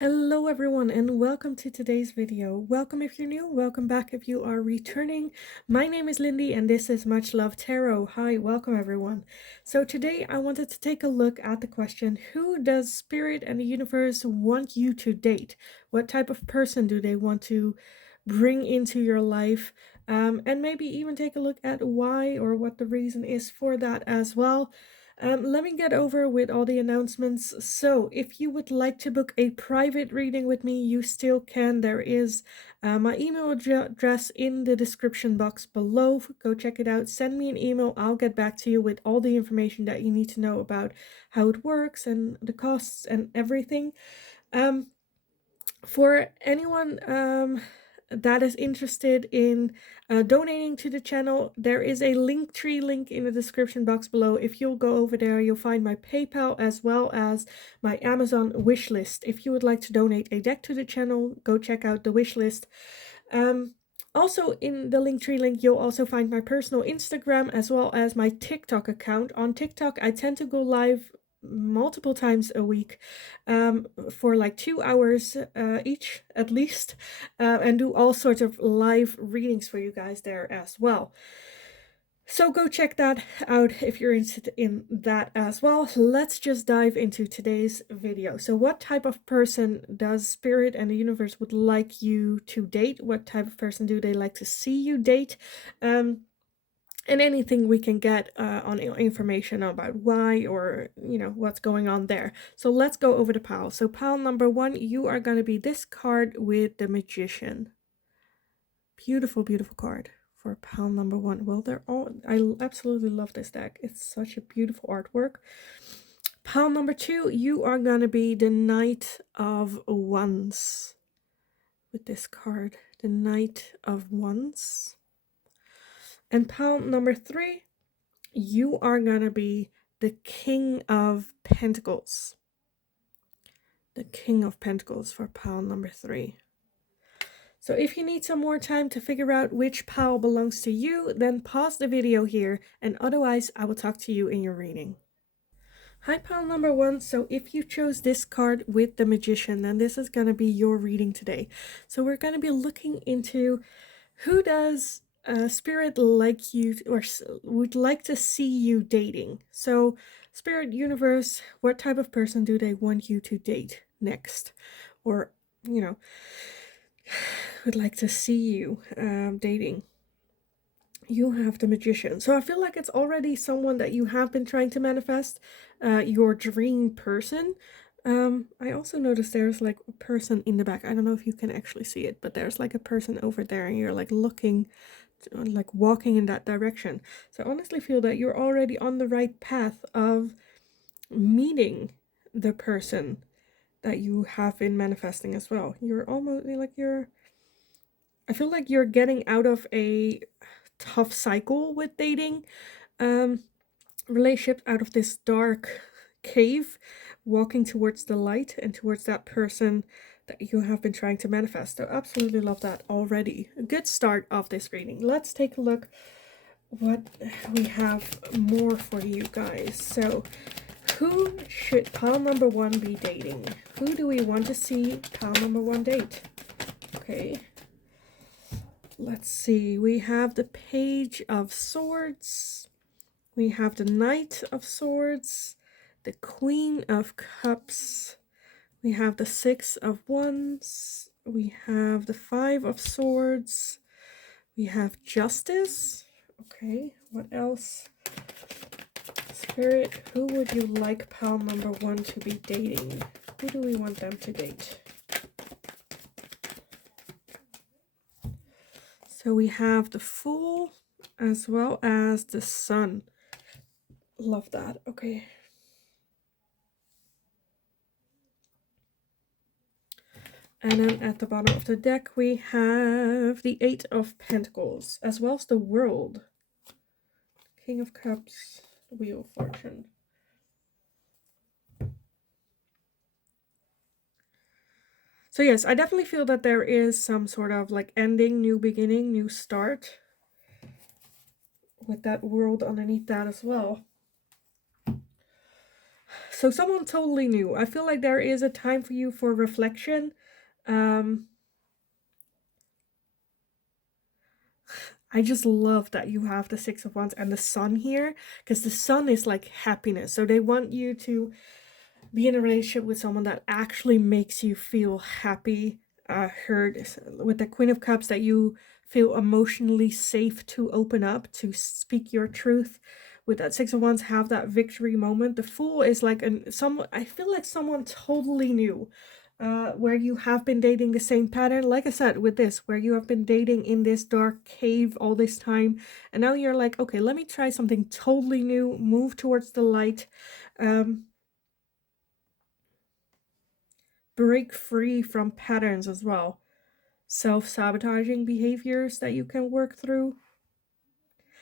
Hello everyone and welcome to today's video. Welcome if you're new, welcome back if you are returning. My name is Lindy and this is Much Love Tarot. Hi, welcome everyone. So today I wanted to take a look at the question, who does Spirit and the universe want you to date? What type of person do they want to bring into your life? And maybe even take a look at why or what the reason is for that as well. Let me get over with all the announcements. So, if you would like to book a private reading with me, you still can. There is my email address in the description box below. Go check it out. Send me an email. I'll get back to you with all the information that you need to know about how it works and the costs and everything. For anyone that is interested in donating to the channel, there is a Linktree link in the description box below. If you'll go over there, you'll find my PayPal as well as my Amazon wishlist. If you would like to donate a deck to the channel, go check out the wishlist. Also in the Linktree link, you'll also find my personal Instagram as well as my TikTok account. On TikTok, I tend to go live multiple times a week for like 2 hours each at least, and do all sorts of live readings for you guys there as well. So go check that out if you're interested in that as well. Let's just dive into today's video. So what type of person does Spirit and the universe would like you to date? What type of person do they like to see you date? And anything we can get on information about why or, what's going on there. So let's go over the pile. So pile number 1, you are going to be this card with the Magician. Beautiful, beautiful card for pile number 1. Well, I absolutely love this deck. It's such a beautiful artwork. Pile number 2, you are going to be the Knight of Wands with this card. The Knight of Wands. And pile number 3, you are going to be the King of Pentacles. The King of Pentacles for pile number 3. So if you need some more time to figure out which pile belongs to you, then pause the video here, and otherwise I will talk to you in your reading. Hi, pile number 1. So if you chose this card with the Magician, then this is going to be your reading today. So we're going to be looking into who does Spirit like you, or would like to see you dating. So Spirit, universe, what type of person do they want you to date next? Or, would like to see you dating. You have the Magician. So I feel like it's already someone that you have been trying to manifest, your dream person. I also noticed there's like a person in the back. I don't know if you can actually see it, but there's like a person over there and you're like looking, like walking in that direction. So I honestly feel that you're already on the right path of meeting the person that you have been manifesting as well. You're almost like I feel like you're getting out of a tough cycle with dating, relationships, out of this dark cave, walking towards the light and towards that person that you have been trying to manifest. I absolutely love that already. A good start of this reading. Let's take a look what we have more for you guys. So who should pile number 1 be dating? Who do we want to see pile number 1 date? Okay. Let's see, we have the Page of Swords, we have the Knight of Swords, the Queen of Cups, we have the Six of Wands, we have the Five of Swords, we have Justice. Okay, what else? Spirit, who would you like pile number 1 to be dating? Who do we want them to date? So we have the Fool as well as the Sun. Love that. Okay. And then at the bottom of the deck, we have the Eight of Pentacles, as well as the World. King of Cups, Wheel of Fortune. So yes, I definitely feel that there is some sort of like ending, new beginning, new start, with that World underneath that as well. So someone totally new. I feel like there is a time for you for reflection. Um, I just love that you have the Six of Wands and the Sun here, because the Sun is like happiness. So they want you to be in a relationship with someone that actually makes you feel happy, heard. With the Queen of Cups, that you feel emotionally safe to open up, to speak your truth. With that Six of Wands, have that victory moment. The Fool is like I feel like someone totally new. Where you have been dating the same pattern, like I said, with this, where you have been dating in this dark cave all this time, and now you're like, okay, let me try something totally new, move towards the light, break free from patterns as well, self-sabotaging behaviors that you can work through.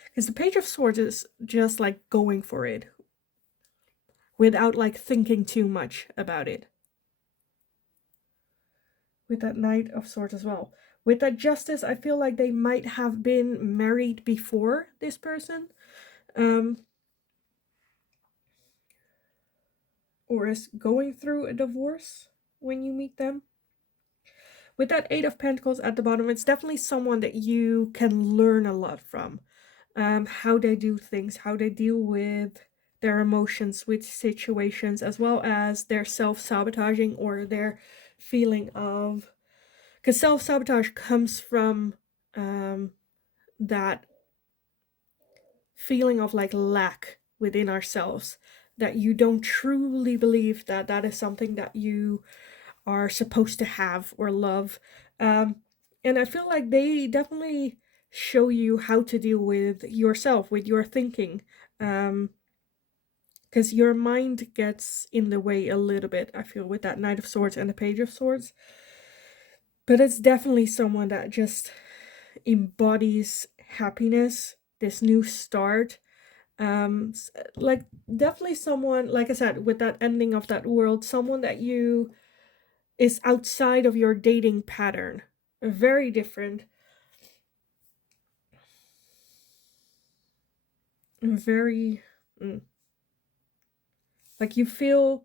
Because the Page of Swords is just like going for it without like thinking too much about it. With that Knight of Swords as well. With that Justice, I feel like they might have been married before this person. Or is going through a divorce when you meet them. With that Eight of Pentacles at the bottom, it's definitely someone that you can learn a lot from. How they do things, how they deal with their emotions with situations, as well as their self-sabotaging or their feeling of, because self-sabotage comes from that feeling of like lack within ourselves, that you don't truly believe that that is something that you are supposed to have or love. And I feel like they definitely show you how to deal with yourself, with your thinking. Because your mind gets in the way a little bit, I feel, with that Knight of Swords and the Page of Swords. But it's definitely someone that just embodies happiness, this new start. Like definitely someone, like I said, with that ending of that world, someone that you is outside of your dating pattern, very different, very like you feel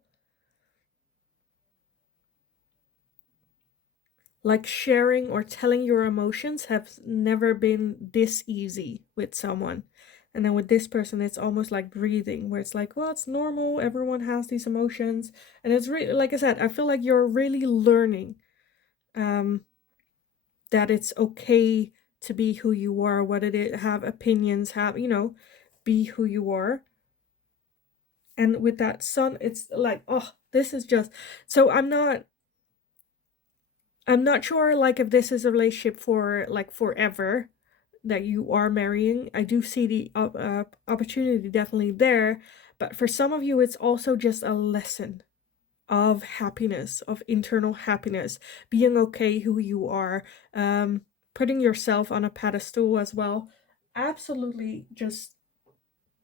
like sharing or telling your emotions have never been this easy with someone. And then with this person, it's almost like breathing, where it's like, well, it's normal, everyone has these emotions. And it's really, like I said, I feel like you're really learning that it's okay to be who you are, what it is, have opinions, have, be who you are. And with that Sun, it's like, oh, this is just, so I'm not sure like if this is a relationship for like forever, that you are marrying. I do see the opportunity definitely there, but for some of you it's also just a lesson of happiness, of internal happiness, being okay who you are, putting yourself on a pedestal as well. Absolutely just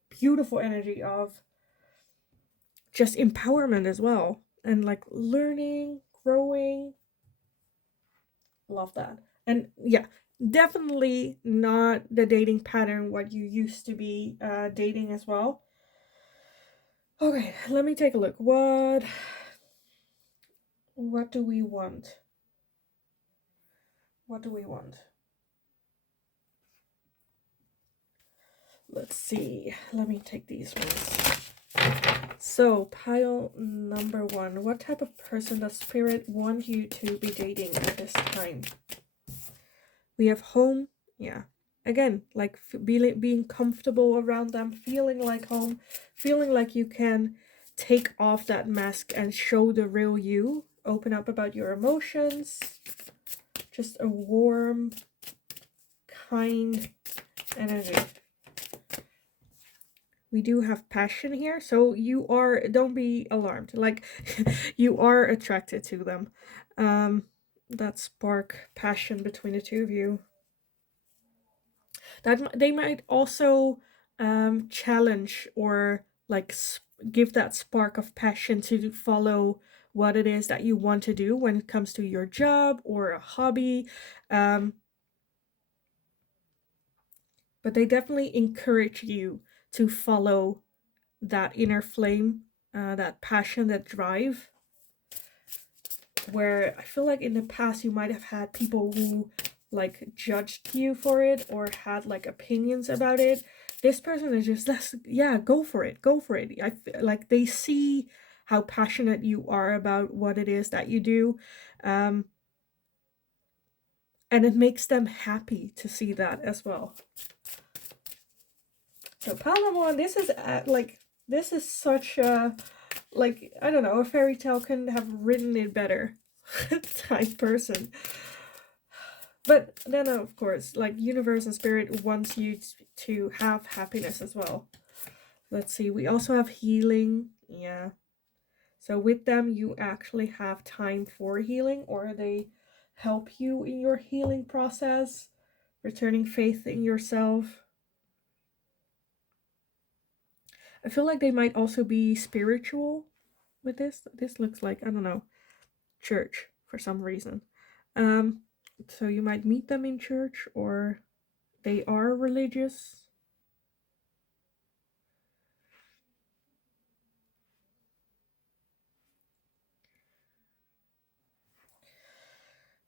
beautiful energy of just empowerment as well, and like learning, growing. Love that. And yeah, definitely not the dating pattern what you used to be dating as well. Okay, let me take a look. What do we want? What do we want? Let's see. Let me take these ones. So, pile number 1. What type of person does Spirit want you to be dating at this time? We have home. Yeah. Again, like being comfortable around them, feeling like home, feeling like you can take off that mask and show the real you, open up about your emotions. Just a warm, kind energy. We do have passion here, so don't be alarmed, like you are attracted to them. That spark passion between the two of you, that they might also challenge or like give that spark of passion to follow what it is that you want to do when it comes to your job or a hobby. But they definitely encourage you to follow that inner flame that passion, that drive, where I feel like in the past you might have had people who like judged you for it or had like opinions about it. This person is just, yeah, go for it, go for it. I feel like they see how passionate you are about what it is that you do, um, and it makes them happy to see that as well. So Palamon, this is such a, like, I don't know, a fairy tale couldn't have written it better type person. But then, of course, like, universe and spirit wants you to have happiness as well. Let's see, we also have healing. Yeah. So with them, you actually have time for healing, or they help you in your healing process, returning faith in yourself. I feel like they might also be spiritual with this. This looks like, I don't know, church for some reason. Um, so you might meet them in church, or they are religious.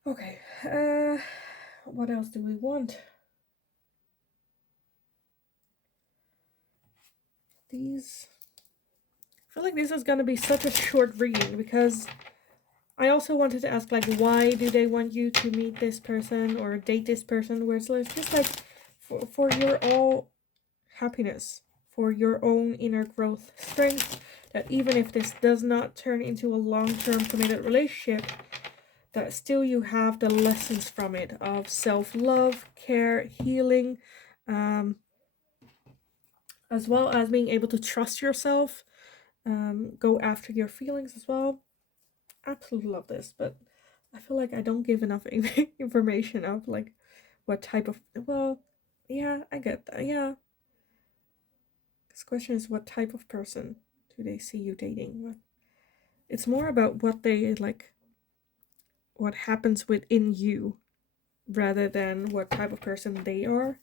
Okay, what else do we want? These. I feel like this is gonna be such a short reading because I also wanted to ask, like, why do they want you to meet this person or date this person? Where it's just like for your all happiness, for your own inner growth strength. That even if this does not turn into a long-term committed relationship, that still you have the lessons from it of self-love, care, healing, um, as well as being able to trust yourself, go after your feelings as well. Absolutely love this, but I feel like I don't give enough information of like what type of, well, yeah, I get that. Yeah, this question is, what type of person do they see you dating? It's more about what they like, what happens within you, rather than what type of person they are.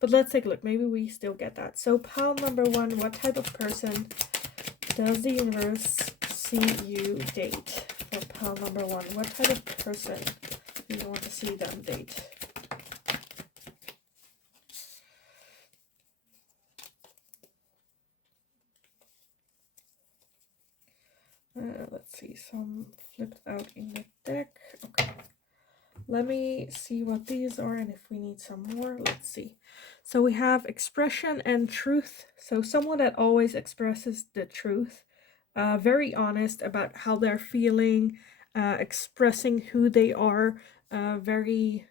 But let's take a look. Maybe we still get that. So, pile number one, what type of person does the universe see you date? For pile number one, what type of person do you want to see them date? Let's see, some flipped out in the deck. Okay. Let me see what these are, and if we need some more, let's see. So we have expression and truth. So someone that always expresses the truth, very honest about how they're feeling, expressing who they are very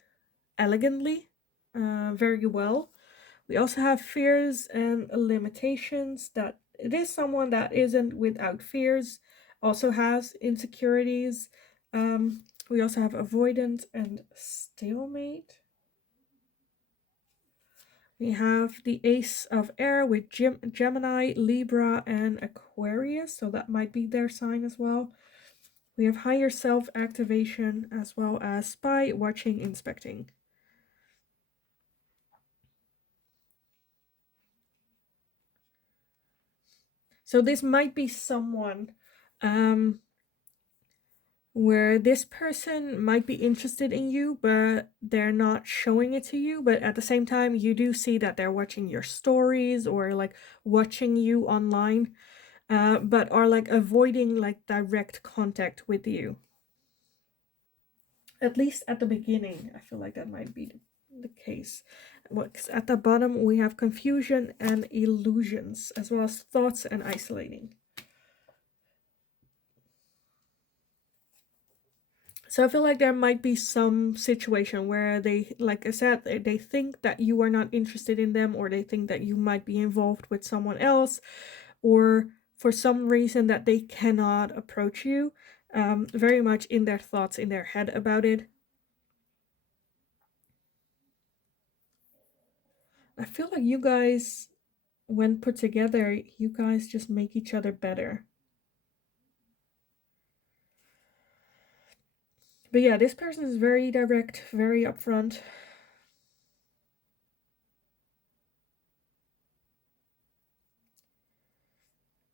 elegantly, very well. We also have fears and limitations, that it is someone that isn't without fears, also has insecurities. We also have avoidance and stalemate. We have the Ace of Air with Gemini, Libra, and Aquarius, so that might be their sign as well. We have higher self activation, as well as spy, watching, inspecting. So this might be someone where this person might be interested in you, but they're not showing it to you. But at the same time, you do see that they're watching your stories or like watching you online, but are like avoiding like direct contact with you. At least at the beginning, I feel like that might be the case. At the bottom, we have confusion and illusions, as well as thoughts and isolating. So I feel like there might be some situation where they, like I said, they think that you are not interested in them, or they think that you might be involved with someone else, or for some reason that they cannot approach you, very much in their thoughts, in their head about it. I feel like you guys, when put together, you guys just make each other better. But yeah, this person is very direct, very upfront.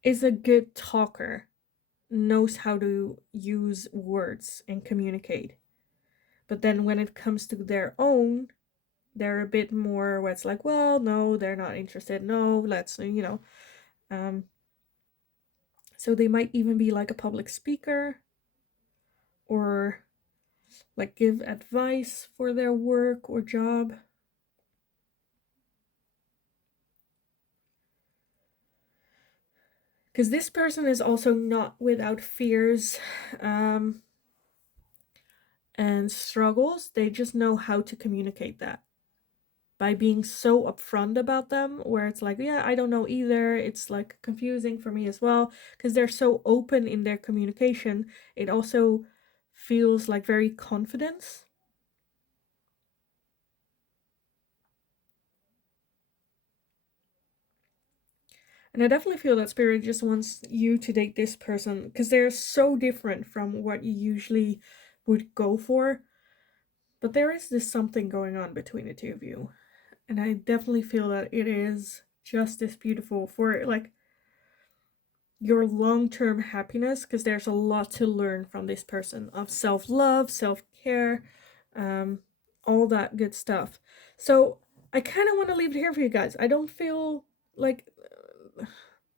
is a good talker, knows how to use words and communicate. But then when it comes to their own, they're a bit more where it's like, well, no, they're not interested. No, let's, so they might even be like a public speaker or like give advice for their work or job. Because this person is also not without fears and struggles. They just know how to communicate that by being so upfront about them, where it's like, yeah, I don't know either. It's like confusing for me as well. Because they're so open in their communication, it also feels like very confident. And I definitely feel that Spirit just wants you to date this person because they're so different from what you usually would go for. But there is this something going on between the two of you. And I definitely feel that it is just as beautiful for like your long-term happiness, because there's a lot to learn from this person of self-love, self-care, um, all that good stuff. So I kind of want to leave it here for you guys. I don't feel like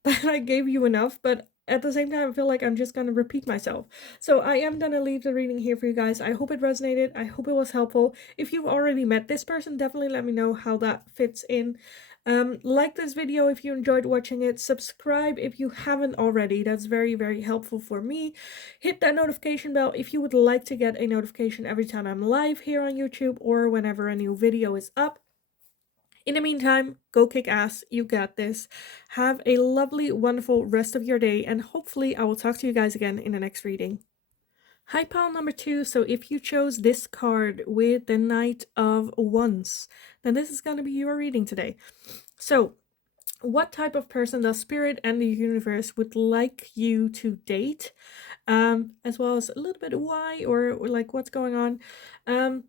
that I gave you enough, but at the same time, I feel like I'm just gonna repeat myself. So I am gonna leave the reading here for you guys. I hope it resonated. I hope it was helpful. If you've already met this person, definitely let me know how that fits in. Like this video if you enjoyed watching it. Subscribe if you haven't already. That's very, very helpful for me. Hit that notification bell if you would like to get a notification every time I'm live here on YouTube or whenever a new video is up. In the meantime, go kick ass. You got this. Have a lovely, wonderful rest of your day, and hopefully I will talk to you guys again in the next reading. Hi, pile number 2. So if you chose this card with the Knight of Wands, then this is going to be your reading today. So what type of person does Spirit and the universe would like you to date? As well as a little bit why or like what's going on.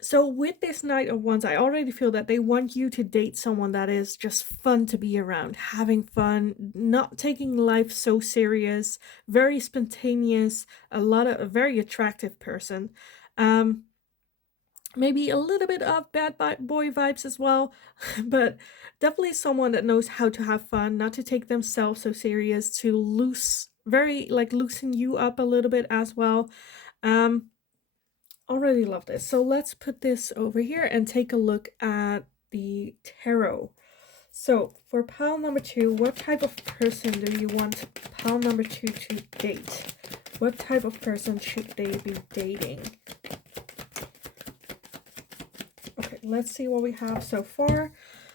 So with this Knight of Wands, I already feel that they want you to date someone that is just fun to be around, having fun, not taking life so serious, very spontaneous, a very attractive person. Maybe a little bit of bad boy vibes as well, but definitely someone that knows how to have fun, not to take themselves so serious, to loosen you up a little bit as well. Already love this. So let's put this over here and take a look at the tarot. So for pile number 2, what type of person do you want pile number 2 to date? What type of person should they be dating? Okay, let's see what we have so far.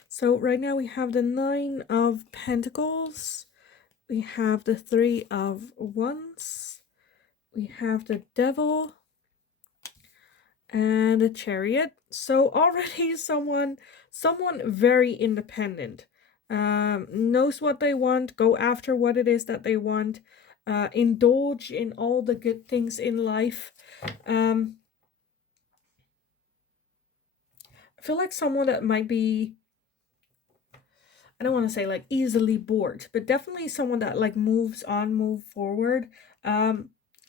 So right now we have the 9 of Pentacles. We have the 3 of Wands. We have the Devil. And a Chariot. So already someone very independent, knows what they want, go after what it is that they want, indulge in all the good things in life. I feel like someone that might be, I don't want to say like easily bored, but definitely someone that like moves on, move forward.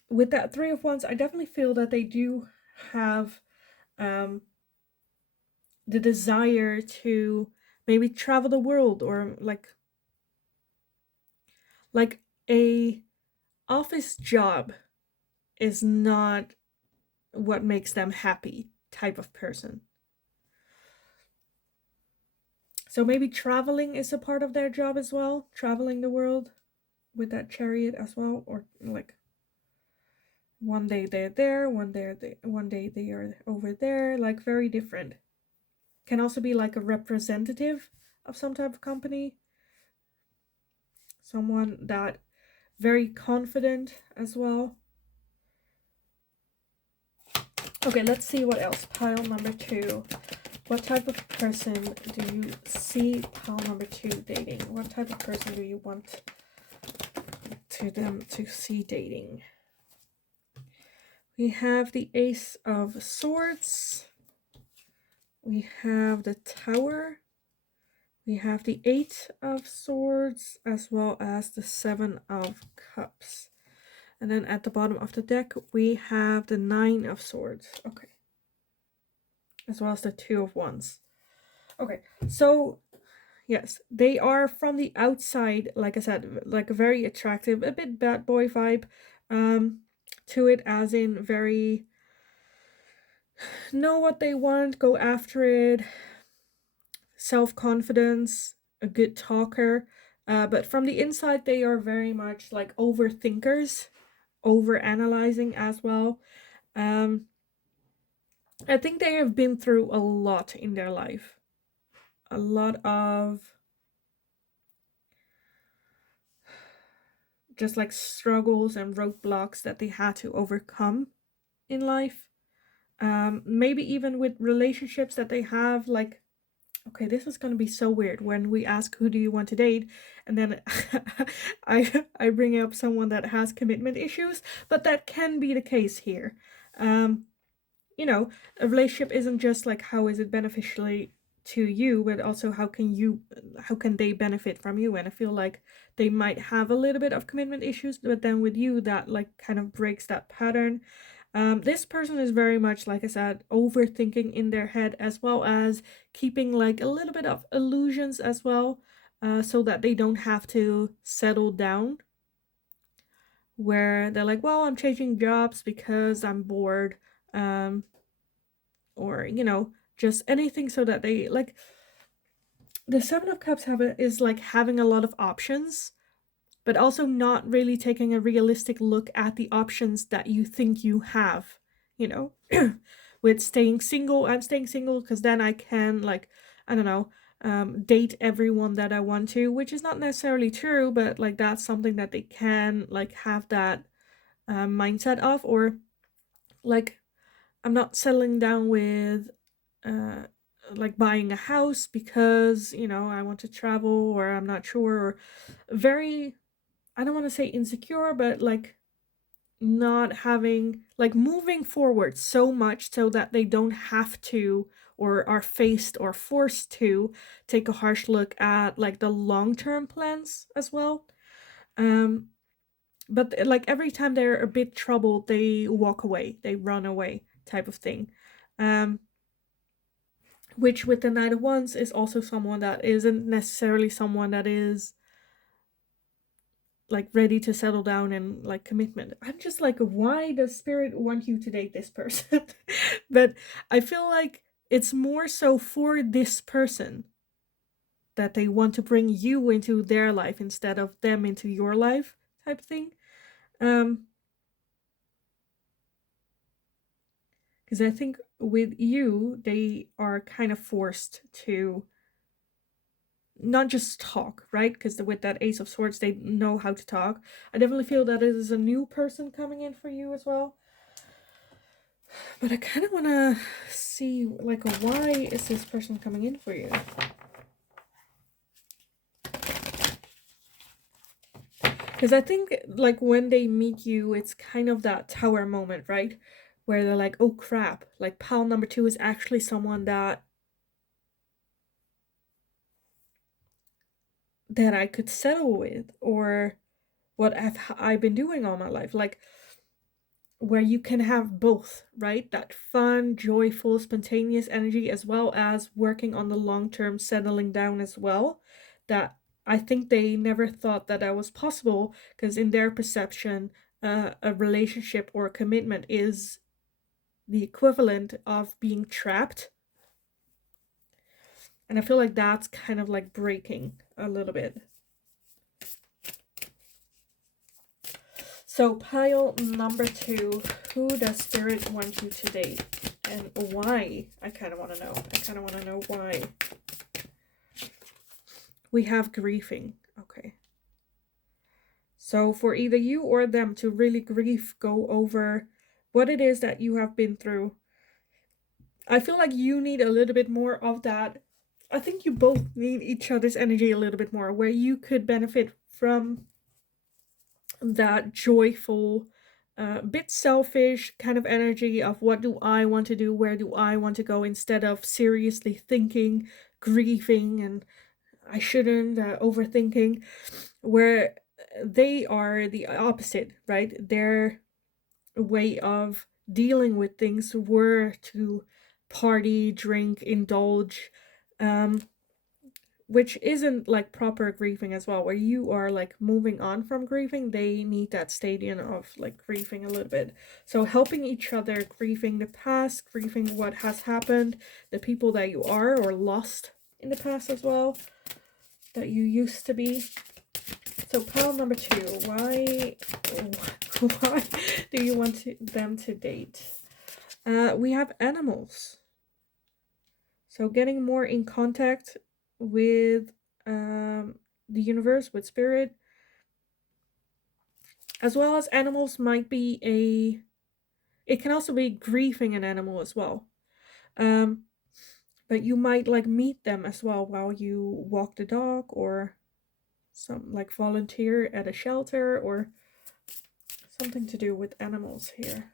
With that 3 of Wands, I definitely feel that they do have the desire to maybe travel the world, or like a office job is not what makes them happy type of person. So maybe traveling is a part of their job as well, traveling the world with that Chariot as well, or like one day they're there, one day they are over there, like very different. Can also be like a representative of some type of company, someone that very confident as well. Okay, let's see what else. Pile number 2. What type of person do you see pile number 2 dating? What type of person do you want them to see dating? We have the Ace of Swords. We have the Tower. We have the Eight of Swords as well as the Seven of Cups. And then at the bottom of the deck, we have the Nine of Swords. Okay. As well as the Two of Wands. Okay, so yes, they are from the outside, like I said, like a very attractive, a bit bad boy vibe to it, as in very know what they want, go after it, self-confidence, a good talker. But from the inside, they are very much like overthinkers, over analyzing as well. I think they have been through a lot in their life. A lot of just like struggles and roadblocks that they had to overcome in life. Maybe even with relationships that they have, like, okay, this is gonna be so weird when we ask who do you want to date, and then I bring up someone that has commitment issues, but that can be the case here. You know, a relationship isn't just like how is it beneficially to you, but also how can they benefit from you. And I feel like they might have a little bit of commitment issues, but then with you that like kind of breaks that pattern. This person is very much, like I said, overthinking in their head, as well as keeping like a little bit of illusions as well, so that they don't have to settle down, where they're like, well, I'm changing jobs because I'm bored, or just anything, so that they like, the Seven of Cups is like having a lot of options, but also not really taking a realistic look at the options that you think you have, you know. With staying single, I'm staying single because then I can, like, I don't know, date everyone that I want to, which is not necessarily true, but like that's something that they can like have that mindset of. Or like, I'm not settling down with uh like buying a house because I want to travel, or I'm not sure, or very, I don't want to say insecure, but like not having, like, moving forward so much so that they don't have to, or are faced or forced to take a harsh look at like the long-term plans as well. um but like every time they're a bit troubled, they walk away, they run away, type of thing. um which with the Knight of Wands is also someone that isn't necessarily someone that is like ready to settle down and like commitment. I'm just like, why does spirit want you to date this person? But I feel like it's more so for this person that they want to bring you into their life instead of them into your life, type thing. Because I think with you, they are kind of forced to not just talk, right? Because with that Ace of Swords, they know how to talk. I definitely feel that it is a new person coming in for you as well. But I kind of want to see, like, why is this person coming in for you? Because I think, like, when they meet you, it's kind of that tower moment, right? Where they're like, oh crap, like, pal number two is actually someone that I could settle with, or what have I been doing all my life. Like, where you can have both, right? That fun, joyful, spontaneous energy, as well as working on the long term settling down as well. That I think they never thought that that was possible, because in their perception, a relationship or a commitment is the equivalent of being trapped. And I feel like that's kind of like breaking a little bit. So pile number two, who does spirit want you to date? And why? I kind of want to know. I kind of want to know why. We have grieving. Okay. So for either you or them to really grieve, go over what it is that you have been through. I feel like you need a little bit more of that. I think you both need each other's energy a little bit more, where you could benefit from that joyful, bit selfish kind of energy of what do I want to do, where do I want to go, instead of seriously thinking, grieving, and I shouldn't, overthinking, where they are the opposite, right? Their way of dealing with things were to party, drink, indulge, um, which isn't like proper grieving as well, where you are like moving on from grieving. They need that stadium of like grieving a little bit. So helping each other, grieving the past, grieving what has happened, the people that you are or lost in the past as well, that you used to be. So pile number 2, why do you want them to date? We have animals. So getting more in contact with the universe, with spirit, as well as animals might be it can also be grieving an animal as well. But you might like meet them as well while you walk the dog, or some like volunteer at a shelter, or something to do with animals here.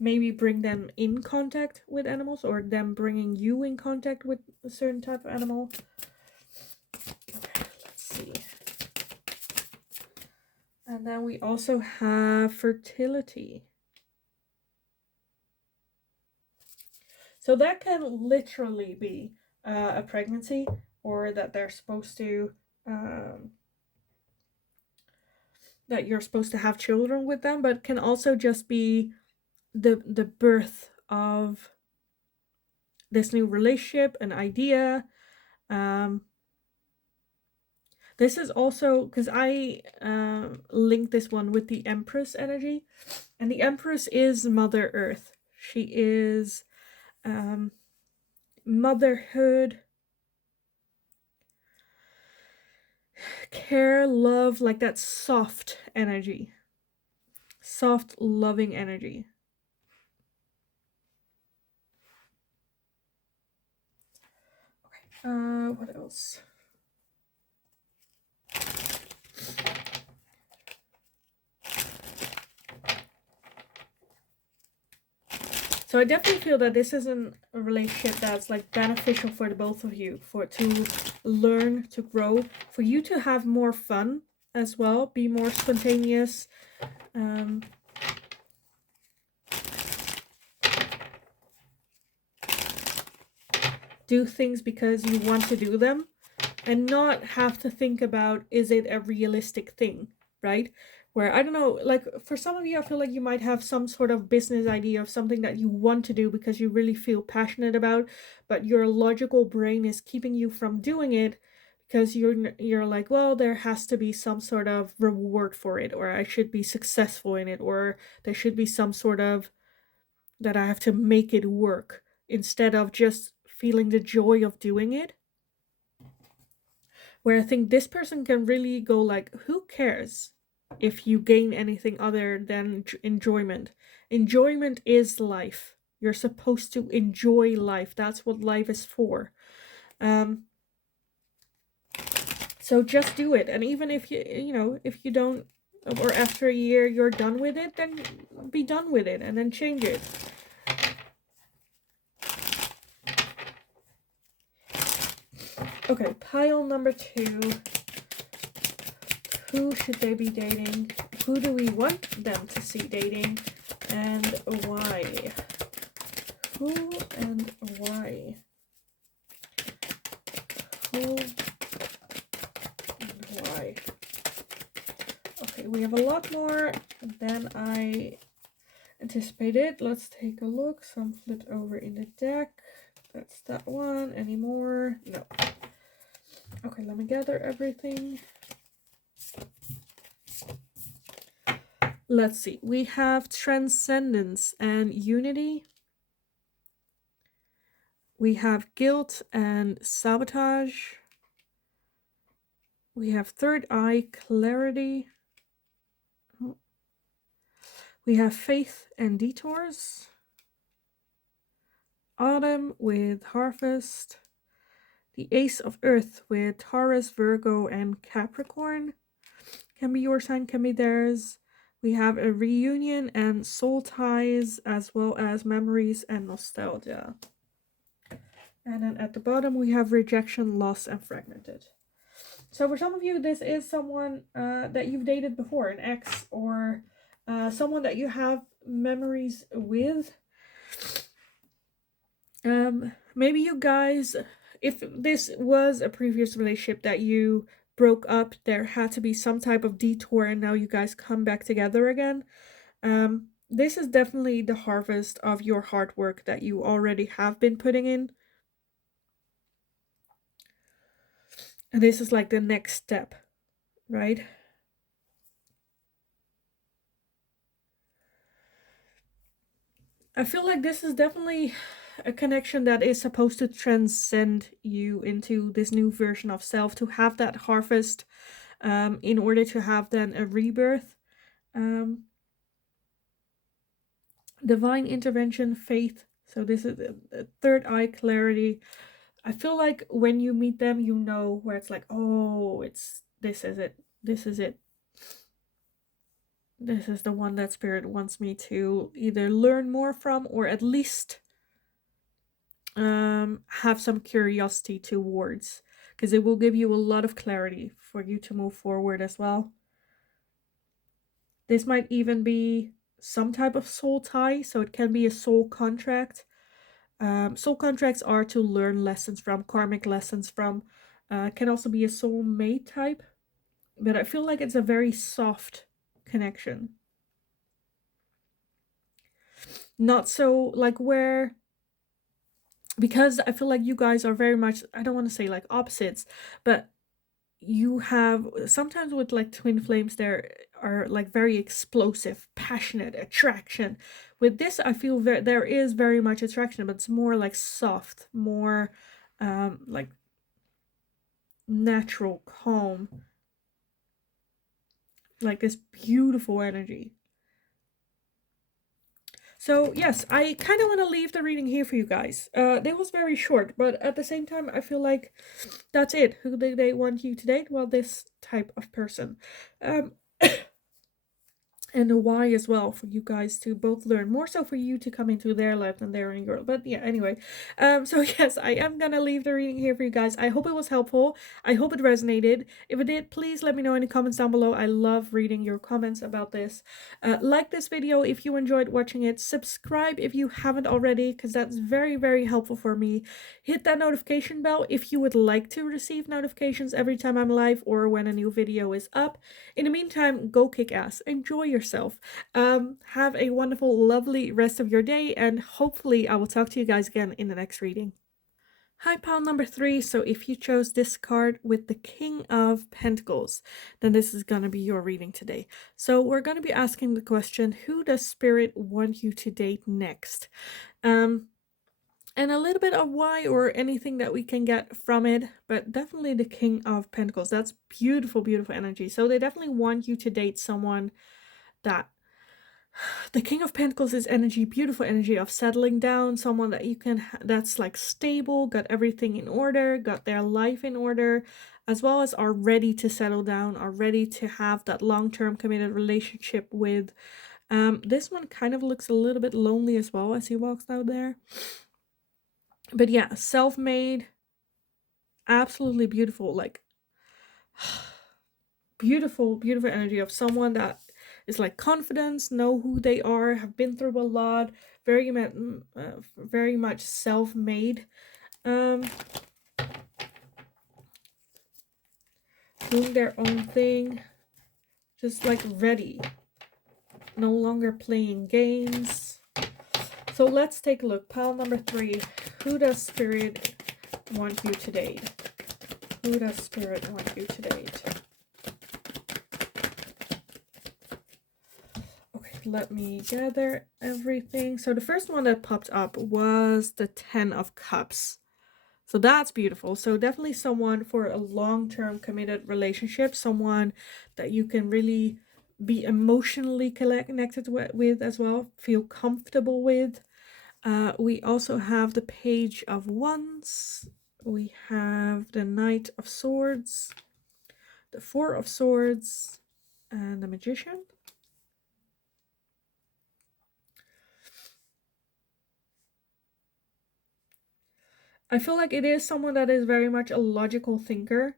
Maybe bring them in contact with animals, or them bringing you in contact with a certain type of animal. Okay, let's see. And then we also have fertility. So that can literally be a pregnancy, or that they're supposed to, that you're supposed to have children with them, but can also just be the birth of this new relationship, an idea. This is also because I linked this one with the Empress energy, and the Empress is Mother Earth. She is motherhood, care, love, like that soft energy, soft, loving energy. Okay, what else? So I definitely feel that this isn't a relationship that's like beneficial for the both of you, for to learn, to grow, for you to have more fun as well, be more spontaneous. Do things because you want to do them, and not have to think about, is it a realistic thing, right? Where, I don't know, like for some of you, I feel like you might have some sort of business idea of something that you want to do because you really feel passionate about, but your logical brain is keeping you from doing it because you're like, well, there has to be some sort of reward for it, or I should be successful in it, or there should be some sort of, that I have to make it work, instead of just feeling the joy of doing it. Where I think this person can really go like, who cares if you gain anything other than enjoyment? Enjoyment is life. You're supposed to enjoy life. That's what life is for. So just do it. And even if if you don't, or after a year you're done with it, then be done with it and then change it. Okay, pile number 2. Who should they be dating? Who do we want them to see dating? And why? Who and why? Who and why? Okay, we have a lot more than I anticipated. Let's take a look. Some flipped over in the deck. That's that one. Any more? No. Okay, let me gather everything. Let's see. We have transcendence and unity. We have guilt and sabotage. We have third eye, clarity. We have faith and detours. Autumn with harvest. The Ace of Earth with Taurus, Virgo, and Capricorn. Can be your sign, can be theirs. We have a reunion and soul ties, as well as memories and nostalgia. And then at the bottom we have rejection, loss, and fragmented. So for some of you, this is someone that you've dated before, an ex, or someone that you have memories with. Maybe you guys, if this was a previous relationship that you broke up, there had to be some type of detour and now you guys come back together again. This is definitely the harvest of your hard work that you already have been putting in. And this is like the next step, right? I feel like this is definitely a connection that is supposed to transcend you into this new version of self, to have that harvest, in order to have then a rebirth. Divine intervention, faith. So this is the third eye, clarity. I feel like when you meet them, you know where it's like, oh, it's this is it. This is it. This is the one that spirit wants me to either learn more from or at least have some curiosity towards, because it will give you a lot of clarity for you to move forward as well. This might even be some type of soul tie, so it can be a soul contract. Soul contracts are to learn lessons from, karmic lessons from. Can also be a soulmate type, but I feel like it's a very soft connection. Not so like where, because I feel like you guys are very much, I don't want to say like opposites, but you have sometimes with like twin flames, there are like very explosive, passionate attraction. With this, I feel there is very much attraction, but it's more like soft, more like natural, calm, like this beautiful energy. So yes, I kind of want to leave the reading here for you guys. That was very short, but at the same time, I feel like that's it. Who do they want you to date? Well, this type of person. Um, and a why as well, for you guys to both learn, more so for you to come into their life than they're in your. But yeah, anyway, so yes, I am gonna leave the reading here for you guys. I hope it was helpful. I hope it resonated. If it did, please let me know in the comments down below. I love reading your comments about this. Like this video if you enjoyed watching it. Subscribe if you haven't already, because that's very, very helpful for me. Hit that notification bell if you would like to receive notifications every time I'm live or when a new video is up. In the meantime, go kick ass. Enjoy yourself. Have a wonderful, lovely rest of your day, and hopefully I will talk to you guys again in the next reading. Hi, pile number 3. So if you chose this card with the King of Pentacles, then this is going to be your reading today. So we're going to be asking the question, who does Spirit want you to date next? And a little bit of why or anything that we can get from it, but definitely the King of Pentacles. That's beautiful, beautiful energy. So they definitely want you to date someone that, the King of Pentacles is energy, beautiful energy of settling down, someone that you can, that's like stable, got everything in order, got their life in order, as well as are ready to settle down, are ready to have that long-term committed relationship with. This one kind of looks a little bit lonely as well as he walks out there. But yeah, self-made, absolutely beautiful, like beautiful, beautiful energy of someone that is like confidence, know who they are, have been through a lot, very much self-made, doing their own thing, just like ready, no longer playing games. So let's take a look. Pile number 3, who does Spirit want you to date? Who does Spirit want you to date? Okay, let me gather everything. So the first one that popped up was the 10 of Cups. So that's beautiful. So definitely someone for a long-term committed relationship, someone that you can really be emotionally connected with as well, feel comfortable with. We also have the Page of Wands. We have the Knight of Swords, the Four of Swords, and the Magician. I feel like it is someone that is very much a logical thinker.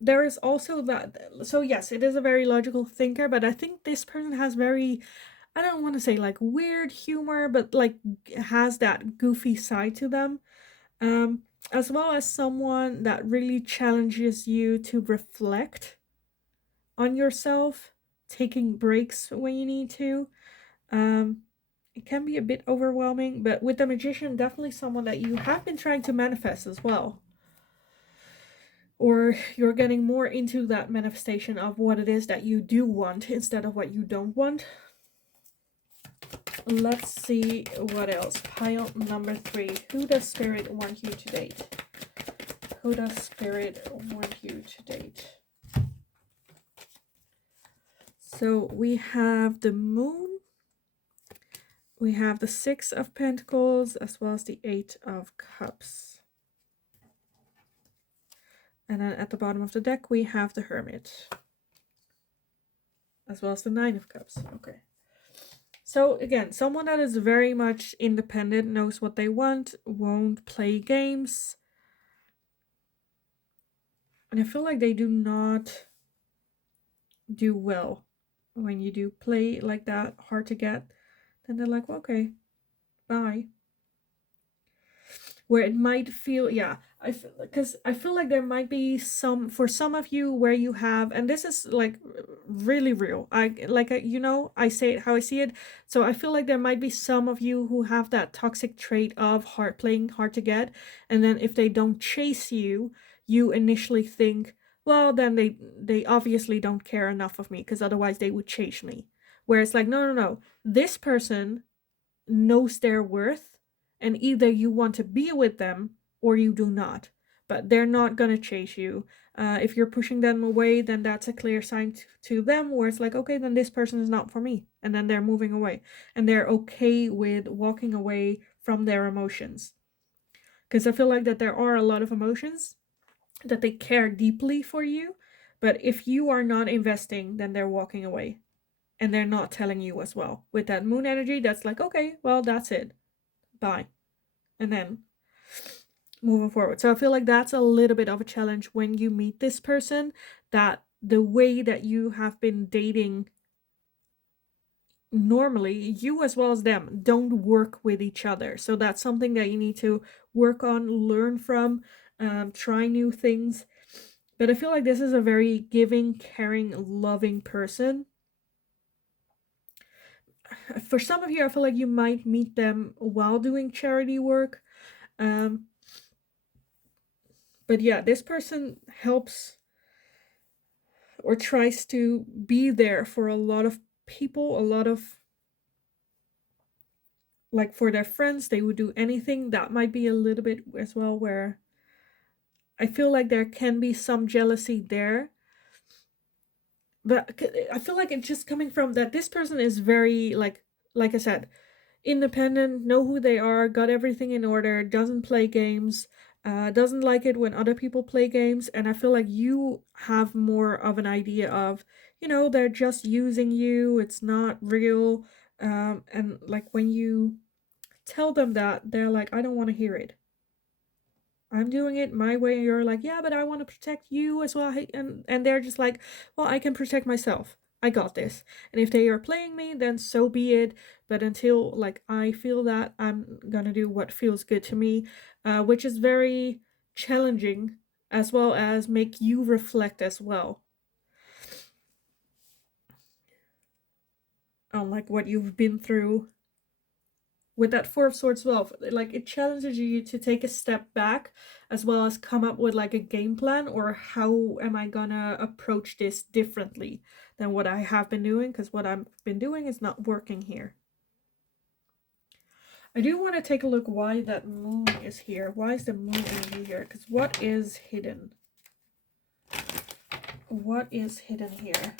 There is also that, so yes, it is a very logical thinker, but I think this person has very, I don't want to say like weird humor, but like has that goofy side to them. Um, as well as someone that really challenges you to reflect on yourself, taking breaks when you need to. Um, it can be a bit overwhelming, but with the magician, definitely someone that you have been trying to manifest as well. Or you're getting more into that manifestation of what it is that you do want instead of what you don't want. Let's see what else. Pile number 3. Who does Spirit want you to date? Who does Spirit want you to date? So we have the Moon. We have the 6 of Pentacles as well as the 8 of Cups. And then at the bottom of the deck, we have the Hermit. As well as the 9 of Cups. Okay. So again, someone that is very much independent, knows what they want, won't play games. And I feel like they do not do well when you do play like that, hard to get. Then they're like, well, okay, bye. Where it might feel, yeah, because I feel like there might be some, for some of you, where you have, and this is like really real, I say it how I see it. So I feel like there might be some of you who have that toxic trait of playing hard to get, and then if they don't chase you, you initially think, well, then they obviously don't care enough of me, because otherwise they would chase me. Where it's like, no, this person knows their worth, and either you want to be with them or you do not, but they're not gonna chase you. If you're pushing them away, then that's a clear sign to them where it's like, okay, then this person is not for me, and then they're moving away, and they're okay with walking away from their emotions. Because I feel like that there are a lot of emotions that they care deeply for you, but if you are not investing, then they're walking away, and they're not telling you as well. With that Moon energy, that's like, okay, well, that's it, bye, and then moving forward. So I feel like that's a little bit of a challenge when you meet this person, that the way that you have been dating normally, you as well as them don't work with each other. So that's something that you need to work on, learn from, try new things. But I feel like this is a very giving, caring, loving person. For some of you, I feel like you might meet them while doing charity work. But yeah, this person helps or tries to be there for a lot of people, a lot of, like, for their friends, they would do anything. That might be a little bit as well where I feel like there can be some jealousy there. But I feel like it's just coming from that this person is very, like I said, independent, know who they are, got everything in order, doesn't play games, doesn't like it when other people play games. And I feel like you have more of an idea of, they're just using you, it's not real. And like when you tell them that, they're like, I don't want to hear it. I'm doing it my way. And you're like, yeah, but I want to protect you as well. And they're just like, well, I can protect myself. I got this. And if they are playing me, then so be it. But until like I feel that, I'm gonna do what feels good to me, which is very challenging, as well as make you reflect as well on like what you've been through. With that 4 of Swords, well, like it challenges you to take a step back, as well as come up with like a game plan, or how am I gonna approach this differently than what I have been doing, because what I've been doing is not working here. I do want to take a look why that Moon is here. Why is the Moon energy here? Because what is hidden? What is hidden here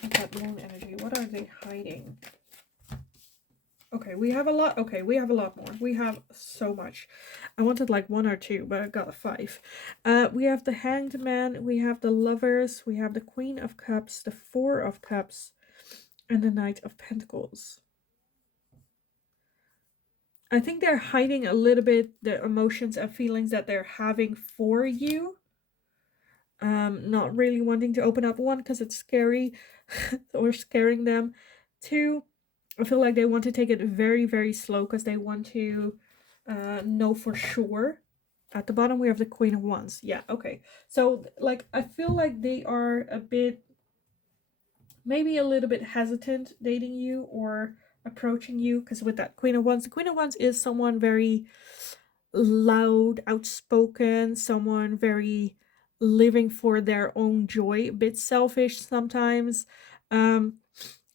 with that Moon energy? What are they hiding? Okay, we have a lot. Okay, we have a lot more. We have so much. I wanted like 1 or 2, but I got a 5. We have the Hanged Man, we have the Lovers, we have the Queen of Cups, the 4 of Cups, and the Knight of Pentacles. I think they're hiding a little bit the emotions and feelings that they're having for you. Not really wanting to open up, one, because it's scary or scaring them. Two, I feel like they want to take it very, very slow because they want to know for sure. At the bottom, we have the Queen of Wands. Yeah, okay. So, like, I feel like they are a bit, maybe a little bit hesitant dating you or approaching you, because with that Queen of Wands, the Queen of Wands is someone very loud, outspoken, someone very living for their own joy, a bit selfish sometimes. Um,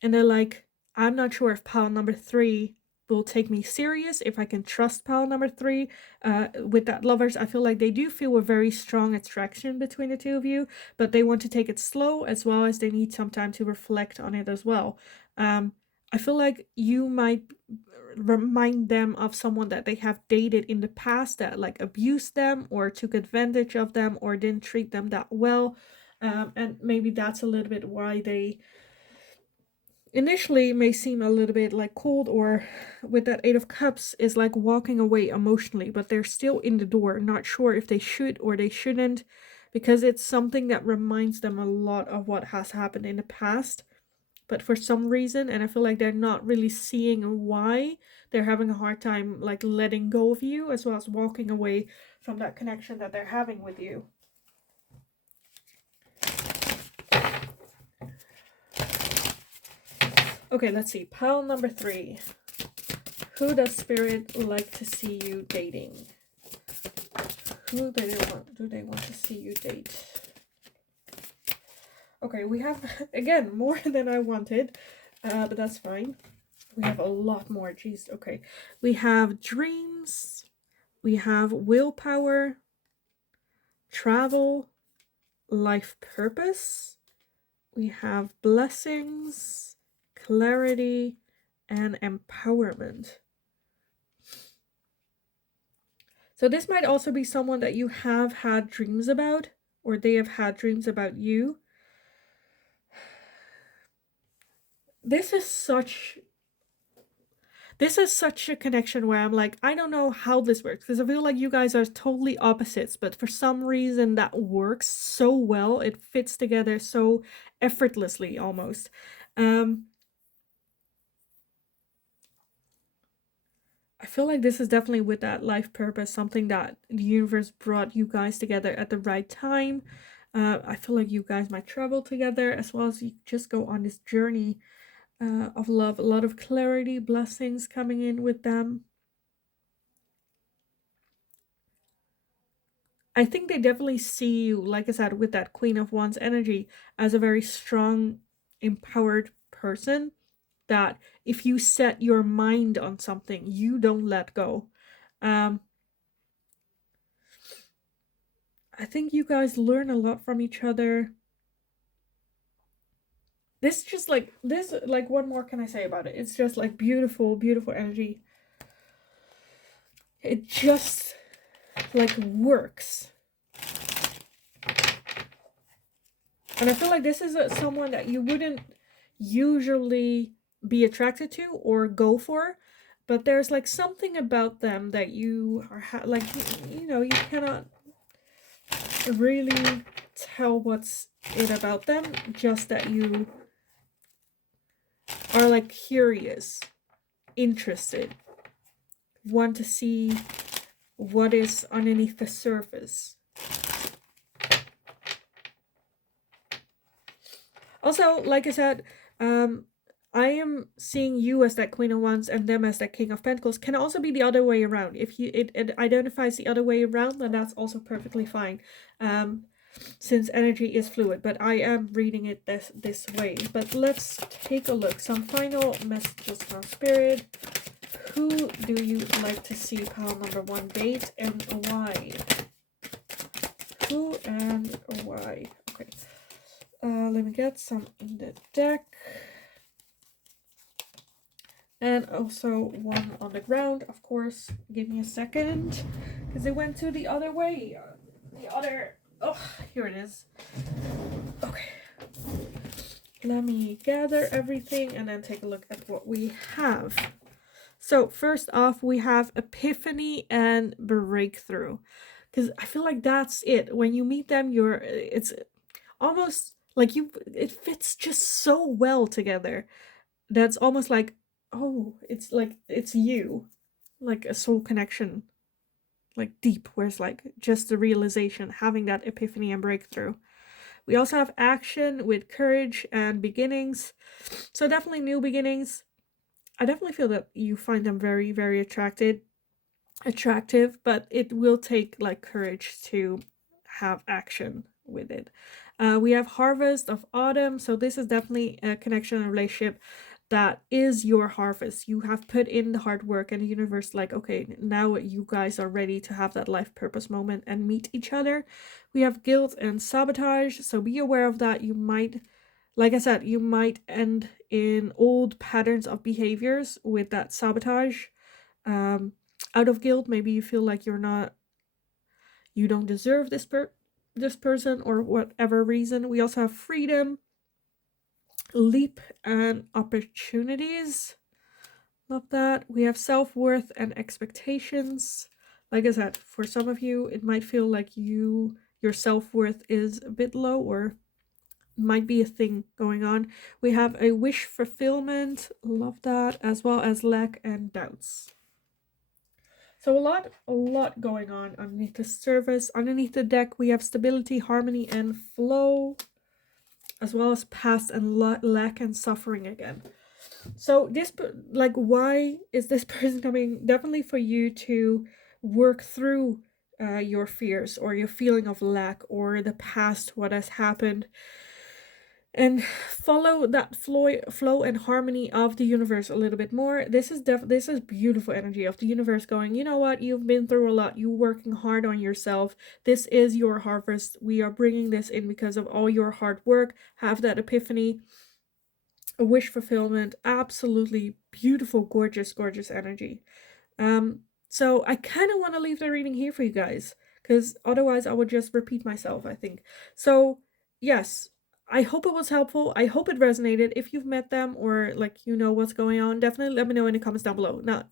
and they're like, I'm not sure if pile number 3 will take me serious, if I can trust pile number 3. With that lovers, I feel like they do feel a very strong attraction between the two of you, but they want to take it slow, as well as they need some time to reflect on it as well. I feel like you might remind them of someone that they have dated in the past that like abused them or took advantage of them or didn't treat them that well. And maybe that's a little bit why they initially may seem a little bit like cold, or with that 8 of Cups is like walking away emotionally, but they're still in the door, not sure if they should or they shouldn't, because it's something that reminds them a lot of what has happened in the past. But for some reason, and I feel like they're not really seeing why, they're having a hard time like letting go of you, as well as walking away from that connection that they're having with you. Okay, let's see. Pile number 3. Who does Spirit like to see you dating? Who do they want to see you date? Okay, we have, again, more than I wanted, but that's fine. We have a lot more. Jeez, okay. We have dreams. We have willpower, travel, life purpose. We have blessings, clarity, and empowerment. So this might also be someone that you have had dreams about, or they have had dreams about you. This is such a connection where I'm like, I don't know how this works, because I feel like you guys are totally opposites, but for some reason that works so well. It fits together so effortlessly almost. I feel like this is definitely with that life purpose, something that the universe brought you guys together at the right time. I feel like you guys might travel together, as well as you just go on this journey of love. A lot of clarity, blessings coming in with them. I think they definitely see you, like I said, with that Queen of Wands energy, as a very strong, empowered person that if you set your mind on something, you don't let go. I think you guys learn a lot from each other. This just like, this, like, what more can I say about it? It's just like beautiful, beautiful energy. It just like works. And I feel like this is someone that you wouldn't usually be attracted to or go for, but there's like something about them that you are like, you know, you cannot really tell what's it about them, just that you are like curious, interested, want to see what is underneath the surface. Also, like I said, I am seeing you as that Queen of Wands and them as that King of Pentacles. Can also be the other way around. If it identifies the other way around, then that's also perfectly fine. Since energy is fluid, but I am reading it this way. But let's take a look. Some final messages from Spirit. Who do you like to see pile number 1 date, and why? Who and why? Okay. Let me get some in the deck. And also one on the ground, of course. Give me a second, because it went to the other way. Oh, here it is. Okay. Let me gather everything and then take a look at what we have. So first off, we have epiphany and breakthrough. Because I feel like that's it. When you meet them, it's almost like it fits just so well together. That's almost like, oh, it's like it's you. Like a soul connection, like deep, where it's like just the realization, having that epiphany and breakthrough. We also have action with courage and beginnings. So definitely new beginnings. I definitely feel that you find them very, very attractive, but it will take like courage to have action with it. We have harvest of autumn, so this is definitely a connection and relationship that is your harvest. You have put in the hard work, and the universe like, okay, now you guys are ready to have that life purpose moment and meet each other. We have guilt and sabotage, so be aware of that. You might, like I said, you might end in old patterns of behaviors with that sabotage. um Out of guilt, maybe you feel like you don't deserve this person, or whatever reason. We also have freedom, leap, and opportunities. Love that. We have self-worth and expectations. Like I said, for some of you it might feel like your self-worth is a bit low, or might be a thing going on. We have a wish fulfillment. Love that. As well as lack and doubts. So a lot going on underneath the surface. Underneath the deck, we have stability, harmony, and flow, as well as past and lack and suffering again. So like, why is this person coming? Definitely for you to work through your fears, or your feeling of lack, or the past, what has happened, and follow that flow and harmony of the universe a little bit more. This is beautiful energy of the universe going, you know what, you've been through a lot, you working hard on yourself, this is your harvest, we are bringing this in because of all your hard work. Have that epiphany, a wish fulfillment. Absolutely beautiful, gorgeous energy. So I kind of want to leave the reading here for you guys, because otherwise I would just repeat myself, I think. So yes, I hope it was helpful. I hope it resonated. If you've met them, or like you know what's going on, definitely let me know in the comments down below. Not,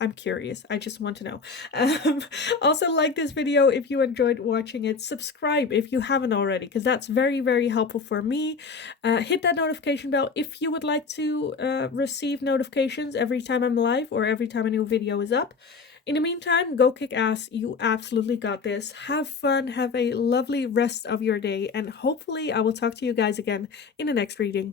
I'm curious. I just want to know. Um, Also, like this video if you enjoyed watching it. Subscribe if you haven't already, because that's very, very helpful for me. Hit that notification bell if you would like to receive notifications every time I'm live, or every time a new video is up. In the meantime, go kick ass. You absolutely got this. Have fun. Have a lovely rest of your day. And hopefully I will talk to you guys again in the next reading.